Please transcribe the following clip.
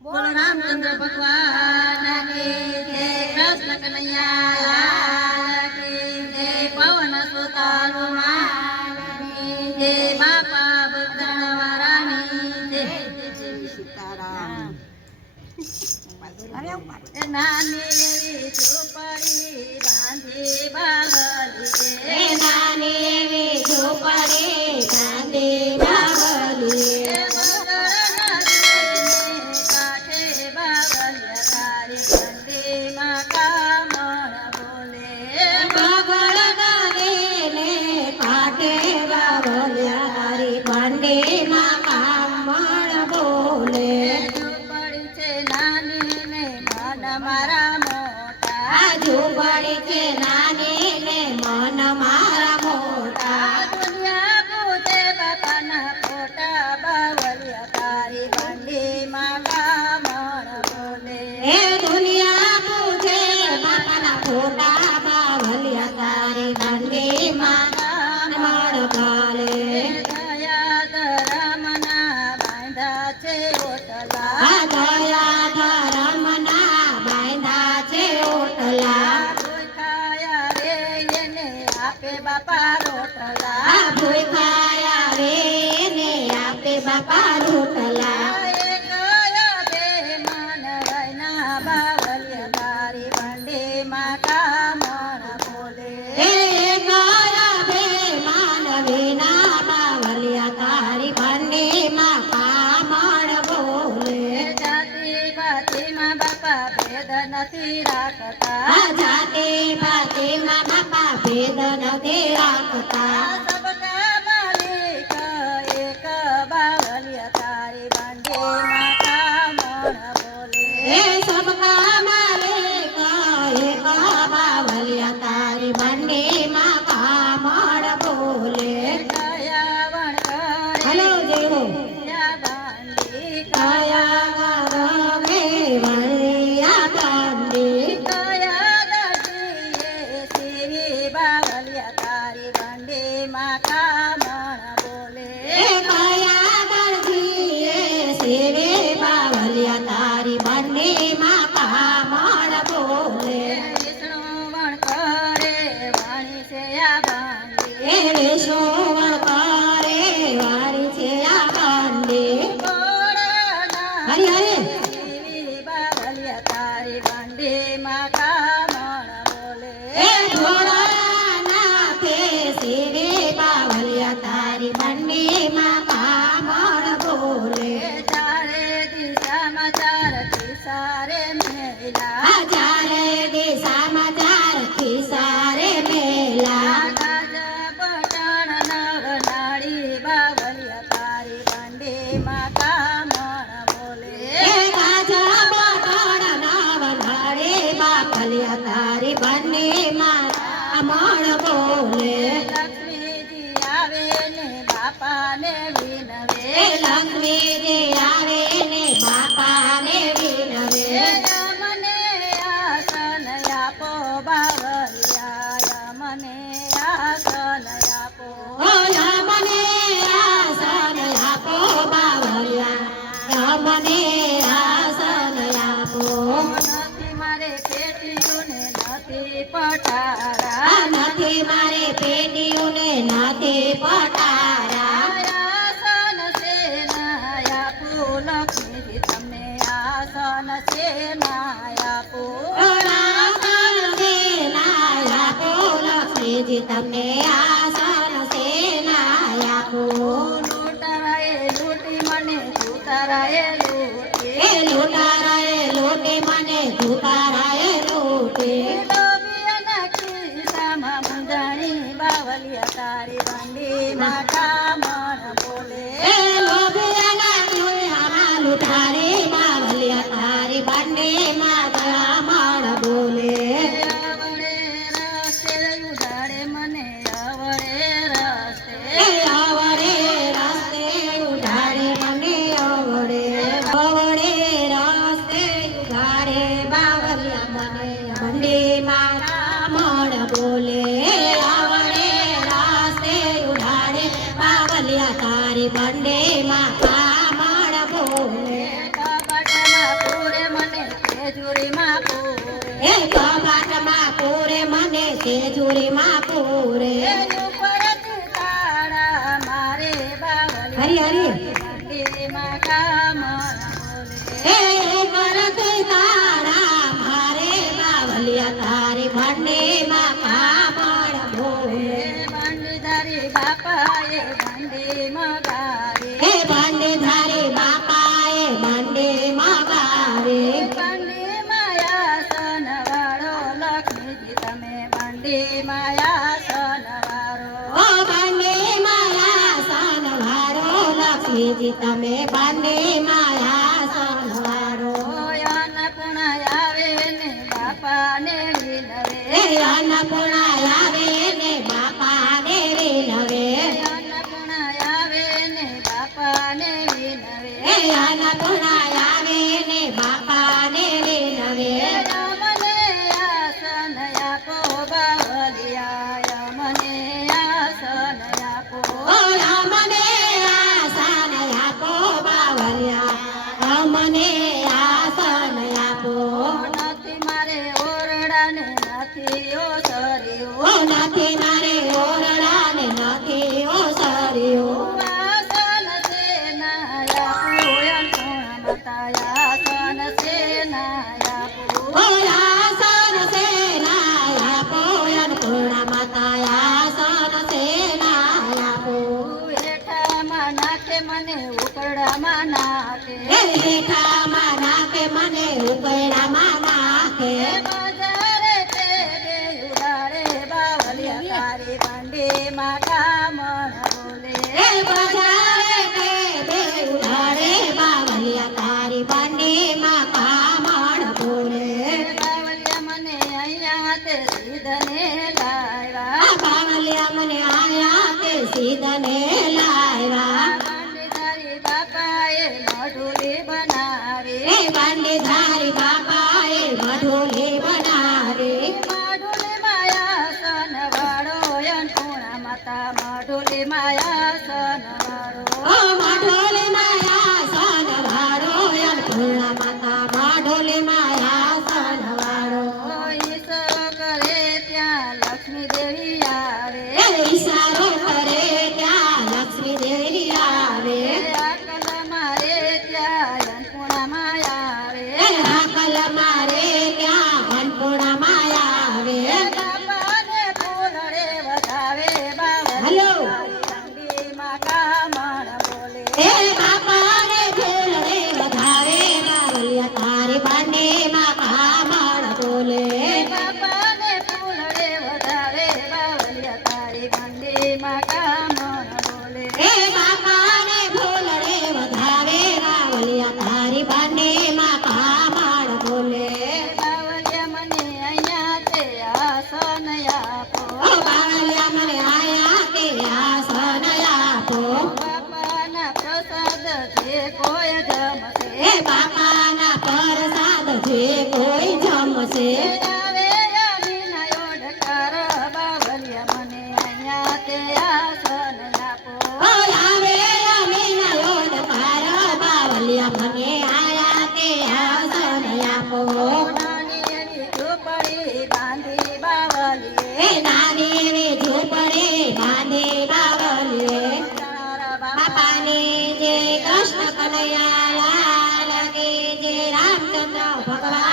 બોલો રામચંદ્ર ભગવાન કી જય, કૃષ્ણ કનૈયા લાલ કી જય, પવન સુત હનુમાન કી જય, બાપા બુદ્ધવારાની જય, સીતારામ. નાની એવી ઝૂંપડી બાંધી બાવલી, નાની એવી ઝૂંપડી બાંધી બાવલી, મારા મોટા ઝૂંપડી છે નાની ને મન મારા મોટા, દુનિયા પૂજે બાપાના ફોટા બાવલિયા તારી બંડીમાં કામણ બોલે, એ દુનિયા પૂજે બાપાના ફોટા બાવલિયા તારી બંડીમાં કામણ બોલે, દયા ધરમના બાંધા છે ઓટલા, દયા ધરમના બાંધા છે ઓટલા, ખાયા રે એને આપે બાપા રોટલા, ભૂખાયા રે ને આપે બાપા રોટલા, કયા બે મન રૈના બાવલિયા તારી બંડીમાં કામણ બોલે, એ ગયા બે માનવીના બાવલિયા તારી બંડીમાં કામણ બોલે, જાતિ ભાતિમાં બાપા ભેદ નથી રાખતા, જાતે ભાતેમાં બાપા ભેદ નથી રાખતા, સબકા માલિક એક બાવલિયા તારી બંડીમાં કામણ બોલે, એ સબકા માલિક એક બાવલિયા તારી બંડીમાં કામણ બોલે, દયાવણ હલો કરે દેવો બાંધી કયા ગમે વણિયા બાંધી, કયા દર્દીએ સીવી બાવલિયા તારી બંડીમાં કામણ બોલે, એ કયા દર્દીએ સેવે બાવલિયા તારી બંડીમાં કામણ બોલે, વિષ્ણુવણ કરે વાણી છે આ બાંધી, એ વિષ્ણુવણ કરે વાળી છે આ બાંધી, ગોળના હરી હરી સીવી બાવલિયા તારી બંડીમાં કામણ બોલે, એ ઘોડાના પે સેવે બાવલિયા તારી બંડીમાં કામણ બોલે, ચારે દિશામાં ચાર ખિસારે મેલા, ચારે દિશામાં ચાર ખિસારે મેલા, ગાજ પટણ નવનાળી બાવલિયા તારી બંડીમાં કામણ બોલે, એ ગાજા બટણ નવનાળે બાપલિયા તારી બંડીમાં કામણ બોલે, લક્ષ્મીજી આવે ને બાપાને વિનવે, એ લક્ષ્મીજી આવે ને બાપાને વિનવે, મને આસન આપો બાવલિયા, મને આસન આપો, ઓલા મને આસન આપો બાવલિયા, મને આસન આપો, નથી મારે પેટીઓને નથી પટારા, નથી મારે પેટીઓને નથી પટારા, આસન સેના આપો લક્ષ્મીજી તમને આસન સેના આપો, આસન સેના આપો લક્ષ્મીજી તમને આસન સેના આપો, લૂંટારાએ લૂંટી મને સુતારાએ લૂંટી, એ લૂંટારાએ લૂંટી મને ધુતારાએ લૂંટી, લોભિયાના ખિસ્સામાં મુંજાણી બાવલિયા તારી બંડીમાં કામણ બોલે, એ લોભિયાના ખિસ્સામાં લૂંટારી બાવલિયા તારી બંડીમાં કામણ બોલે, આવડે રસ્તે ઉડાડે મને આવડે રસ્તે, એ આવડે રસ્તે ઉડાડે મને આવડે, આવડે રસ્તે ઉડાડે બાવલિયા મને બંડીમાં કામણ બોલે, આવડે રસ્તે ઉડાડે બાવલિયા તારી બંડીમાં કામણ બોલે, કપટમાં એ કબાટમાં પૂરે મને તેજુરીમાં પૂરે એ ઉપરથી તાળા મારે બાવલિયા હરી હરી મંદિરમાં કામણ બોલે એ પરથી તારા મારે બાવલિયા તારી ભંડીમાં કામણ બોલે બંડીધારી બાપાએ બંડી મગાવી એ બંડી ધારી બાપાએ બંડી મગાવે બંડી માયાસન વાળો લક્ષ્મીજી તમે બંડી માયાસન વાળો ઓ બંડી માયા સનવારો લક્ષ્મીજી તમે બંડી માયા સનવારો અન્નપૂર્ણા આવે ને બાપાને વિનવે એ અન્નપૂર્ણા આવે ને બાપા દેવી નવે અન્નપૂર્ણા આવે ને બાપાને વિનવે એ અન્નપૂર્ણા આવે ને બાપા દેવી નવે મને આસન આપો બાવલિયા મને આસન આપો ઓ અમને આસન આપો બાવલિયા અમને આસન આપો નથી મારે ઓરડાને નથી ઓસર્યો ઓ નથી મારે ઓરડા ને નથી ઓસર્યો આસન સેના આપો અન્નપૂર્ણા માતા આસન સેના આપો ઓ આસન સેના આપો અન્નપૂર્ણા માતા આસન સેના આપો હેઠામાં નાખે મને ઉકરડામાં નાખે એ હેઠામાં નાખે મને ઉકરડામાં નાખે બજારે તે બે ઉડાડે બાવલિયા તારી બંડીમાં કામણ બોલે એ બજારે તે બે ઉડાડે બાવલિયા તારી બંડીમાં કામણ બોલે બાવલિયા મને અહીંયા તે સીધને લાવ્યા આ બાવલિયા મને આયા તે સીધને લાવ્યા બંડી તારી બાપાએ મઢુલી બનાવી એ બંડી ધારી બાપાએ મઢુલી બનાવી મઢુલી માયાસન વાળો અન્નપૂર્ણા માતા મઢુલી માયાસન વાળો ઓ મઢુલી માયા સનવારો અન્નપૂર્ણા માતા મઢુલી માયા સનવારો ઈશ્વરો કરે ત્યાં લક્ષ્મી દેવી આવે એ ઈશારો કરે ત્યાં લક્ષ્મી દેવી આવે આકલ મારે ત્યાં અન્નપૂર્ણામાં આવે એ આકલ મારે ત્યાં અન્નપૂર્ણા માયા આવે બાપાને ફૂલડે વધાવે હલો. બાવળીમાં કામણ બોલે એ બાપાને ફૂલ રે વધારે બાવલિયા તારી બંડીમાં કામણ બોલે બાપાને ફૂલડે વધાવે બાવળિયા તારી બંડીમાં કામણ બોલે એ બાપાને ફૂલ રે વધારે બાવલિયા તારી બંડીમાં કામણ બોલે બાવળિયા મને અહીંયા તે આસન આપો ઓ બાવલિયા મને આયા તે આસન આપો બાપાના પ્રસાદ જે કોઈ જમશે એ બાપાના પ્રસાદ જે કોઈ જમશે આવે આવીના ઓડકાર બાવળિયા મને અહીંયા તે આસન આપો ઓ આવે અમીના ઓડકાર બાવલિયા મને આયા તે આસન આપો નાની એવી ઝૂંપડી બાંધી બાવળીએ એ નાની એવી ઝૂંપડી બાંધી બાવલીએ તારા બાપાની જય કૃષ્ણ કનૈયા લાલ કી જય રામચંદ્ર ભગવાન